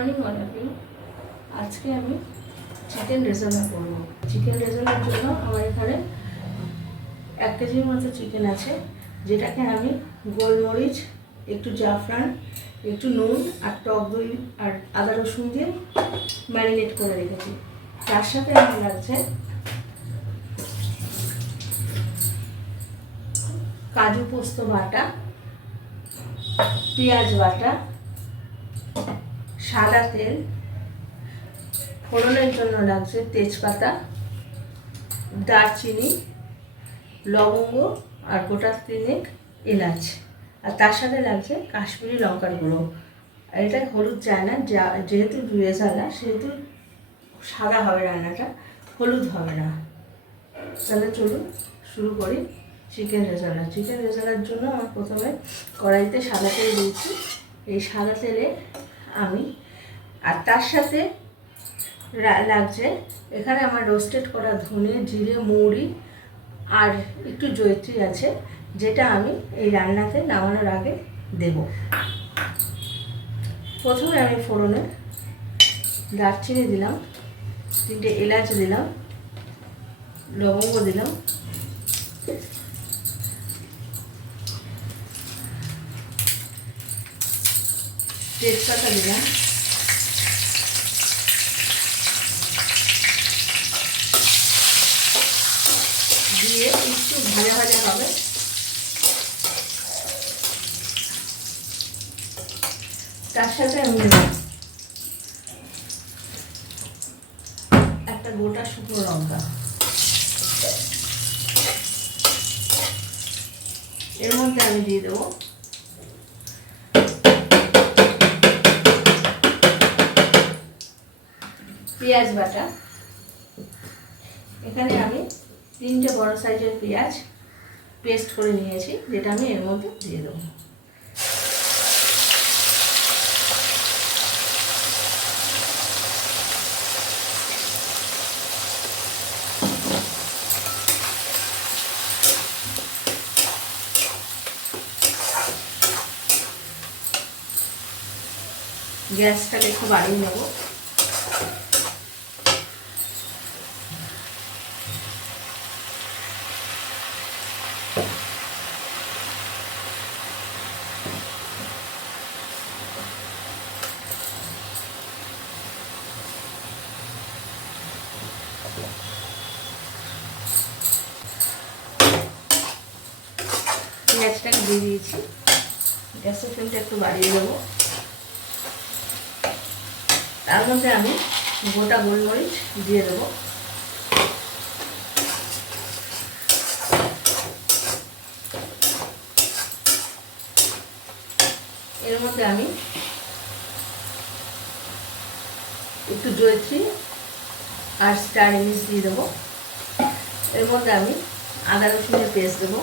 Morning all of you. আজকে আমি chicken rezala করব। চিকেন রেজালার জন্য আমার এখানে 1 কেজির মতো চিকেন আছে, যেটাকে আমি গোলমরিচ, একটু জাফরান, একটু নুন আর টক দই আর আদা রসুন দিয়ে ম্যারিনেট করে রেখেছি। তার সাথে আমার লাগছে কাজু পোস্ত বাটা, পেঁয়াজ বাটা, সাদা তেল, ফোড়নের জন্য লাগছে তেজপাতা, দারচিনি, লবঙ্গ আর গোটা 3 এলাচ, আর তার সাথে লাগছে কাশ্মীরি লঙ্কার গুঁড়ো। এটা হলুদ চায় না, যেহেতু রেজালা সেহেতু সাদা হবে রান্নাটা, হলুদ হবে না। তাহলে চলুন শুরু করি চিকেন রেজালা। চিকেন রেজালার জন্য আমার প্রথমে কড়াইতে সাদা তেল দিয়েছি। এই সাদা তেলে আমি, আর তার সাথে লাগছে এখানে আমার রোস্টেড করা ধনে, জিরে, মৌরি আর একটু জয়িত্রী আছে, যেটা আমি এই রান্নাতে নামানোর আগে দেব। প্রথমে আমি ফোড়নে দারচিনি দিলাম, 3টে এলাচ দিলাম, লবঙ্গ দিলাম, তেজপাতা দিলাম, দিয়ে একটু ভাজা ভাজা হবে। তার সাথে আমি একটা গোটা শুকনো লঙ্কা, এর মধ্যে আমি দিয়ে দেবো পেঁয়াজ বাটা। এখানে আমি 3টে বড় সাইজের পেঁয়াজ পেস্ট করে নিয়েছি, যেটা আমি এর মধ্যে দিয়ে দেবো। গ্যাসটাকে একটু বাড়িয়ে নেব। পেঁয়াজটাকে দিয়ে দিয়েছি, গ্যাসের ফ্লেমটা একটু বাড়িয়ে দেবো। তার মধ্যে আমি গোটা গোলমরিচ দিয়ে দেবো, এর মধ্যে আমি একটু জয়িত্রী আর স্টার এনিস দিয়ে দেবো, এর মধ্যে আমি আদা রসুনের পেস্ট দেবো,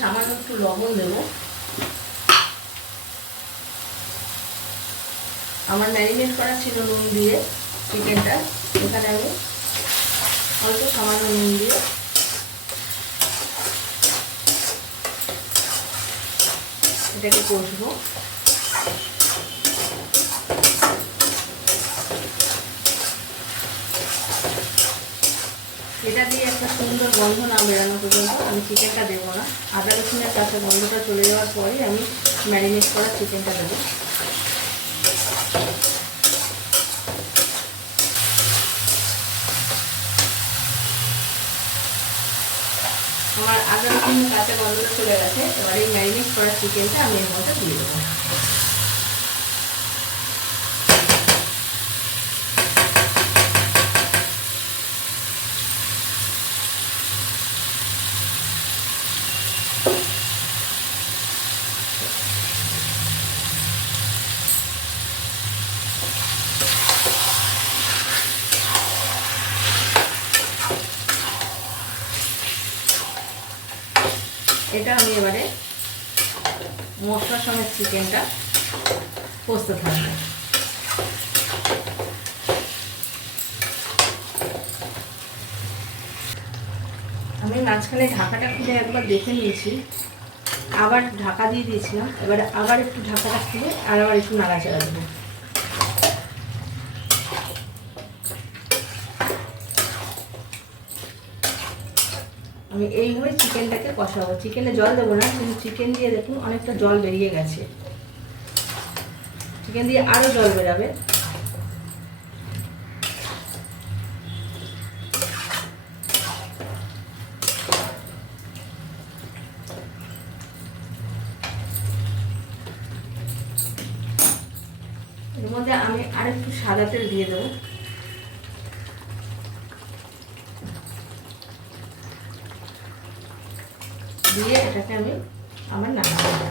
সামান্য একটু লবণ দেব। আমার ম্যারিনেট করা ছিল নুন দিয়ে চিকেনটা, এখানে আমি অল্প সামান্য নুন দিয়ে এটাকে কষবো। এটা দিয়ে একটা সুন্দর গন্ধ না বেরানো পর্যন্ত আমি চিকেনটা দেবো না। আদা রসুনের কাছে গন্ধটা চলে যাওয়ার পরেই আমি ম্যারিনেট করা চিকেনটা দেবো। আমার আদা রসুনের কাছে গন্ধটা চলে গেছে, এবার এই ম্যারিনেট করা চিকেনটা আমি এর মধ্যে দিয়ে দেবো। এটা আমি এবারে মশলার সঙ্গে চিকেনটা কষতে থাকবো। আমি মাঝখানে ঢাকাটা খুলে একবার দেখে নিয়েছি, আবার ঢাকা দিয়ে দিয়েছিলাম। এবারে আবার একটু ঢাকাটা খুলে আর আবার একটু নাড়াচাড়া দেবো। আমি এইভাবে চিকেনটাকে কষাবো। চিকেনে জল দেবো না, কিন্তু চিকেন দিয়ে দেখুন অনেকটা জল বেরিয়ে গেছে। চিকেন দিয়ে আরও জল বেরাবে। এর মধ্যে আমি আরেকটু সাদা তেল দিয়ে দেবো। দিয়ে এটাকে আমি আবার নাড়াবো।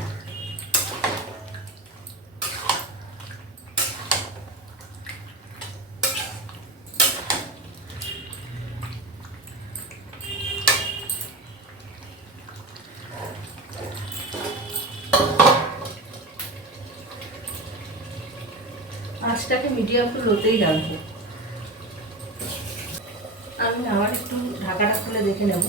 আঁচটাকে মিডিয়াম টু লোতেই রাখবো। আমি আবার একটু ঢাকাটা খুলে দেখে নেব।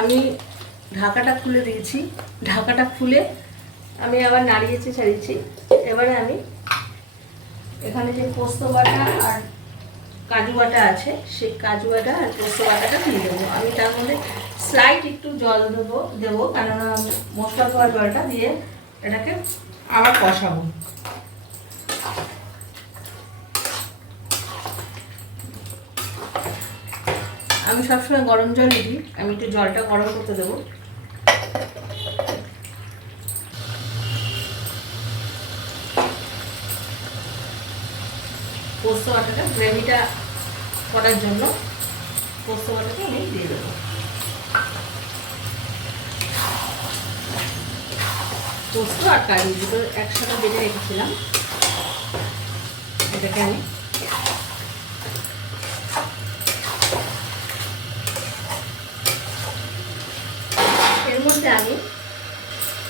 আমি ঢাকাটা খুলে দিয়েছি। ঢাকাটা খুলে আমি আবার নাড়িয়েছি ছাড়িয়েছি। এবারে আমি এখানে যে পোস্ত বাটা আর কাজু বাটা আছে, সেই কাজু বাটা আর পোস্ত বাটাটা দিয়ে দেবো। আমি তার মধ্যে স্লাইট একটু জল দেবো, কেননা মশলা ধোয়া জলটা দিয়ে এটাকে আবার কষাবো। আমি সবসময় গরম জল দিই, আমি একটু জলটা গরম করতে দেবো। পোস্ত বাটাটা গ্রেভিটা করার জন্য পোস্ত বাটাটা আমি দিয়ে দেবো। পোস্ত আর কাজু দুটো একসাথে বেটে রেখেছিলাম, এটাকে আমি এর মধ্যে আমি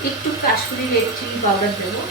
একটু কাশ্মীরি রেড চিলি পাউডার দেবো।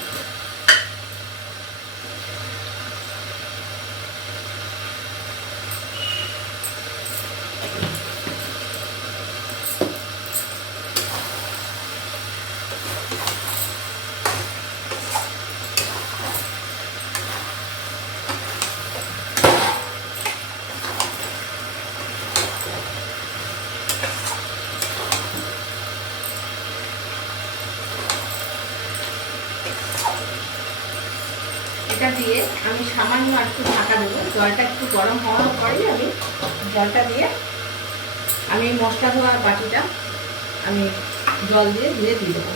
এটা দিয়ে আমি সামান্য একটু ঢাকা দেবো। জলটা একটু গরম হওয়ার পরেই আমি জলটা দিয়ে আমি মশলা ধোয়ার বাটিটা আমি জল দিয়ে ধুয়ে দিয়ে দেবো।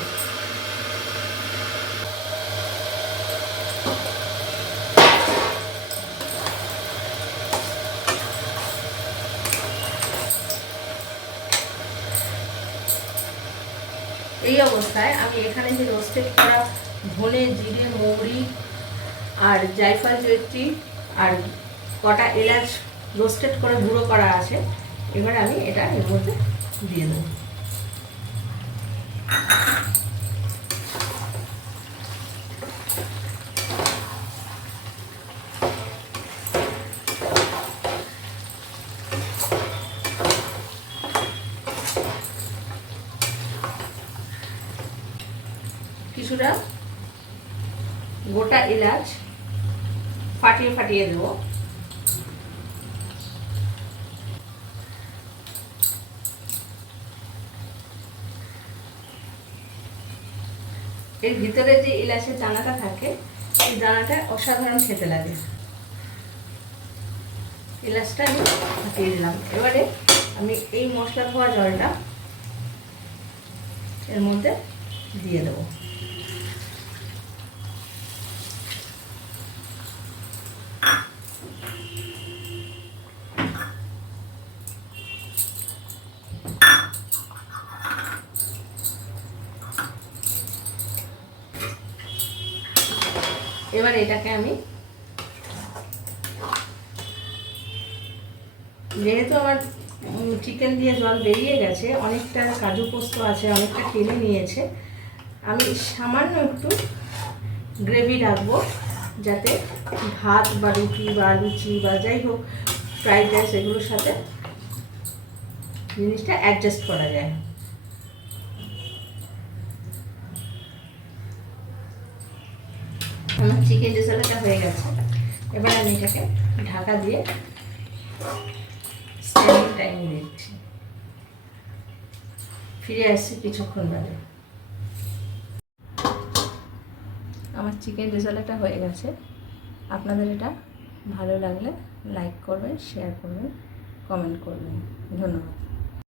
এই অবস্থায় আমি এখানে যে রোস্টেড করা ধনে, জিরে, মৌরি আর জায়ফল, জয়িত্রী আর কটা এলাচ রোস্টেড করে গুঁড়ো করা আছে, এবার আমি এটা এর মধ্যে দিয়ে দেবো। কিছুটা গোটা এলাচ ফাটিয়ে ফাটিয়ে দেবো। এর ভিতরে যে এলাচের দানাটা থাকে, এই দানাটা অসাধারণ খেতে লাগে। এলাচটা আমি ফাটিয়ে দিলাম। এবারে আমি এই মশলা ধোয়া জলটা এর মধ্যে দিয়ে দেবো। এবার এটাকে আমি, যেহেতু আমার চিকেন দিয়ে জল বেরিয়ে গেছে, অনেকটা কাজু পোস্ত আছে, অনেকটা টেনে নিয়েছে, আমি সামান্য একটু গ্রেভি রাখবো, যাতে ভাত বা রুটি বা লুচি বা যাই হোক ফ্রাইড রাইস এগুলোর সাথে জিনিসটা অ্যাডজাস্ট করা যায়। আমার চিকেন রেজালাটা হয়ে গেছে। এবার আমি এটাকে ঢাকা দিয়ে স্ট্যান্ডিং টাইম দিচ্ছি। ফিরে আসছি কিছুক্ষণ বাদে। আমার চিকেন রেজালাটা হয়ে গেছে। আপনাদের এটা ভালো লাগলে লাইক করবেন, শেয়ার করবেন, কমেন্ট করবেন। ধন্যবাদ।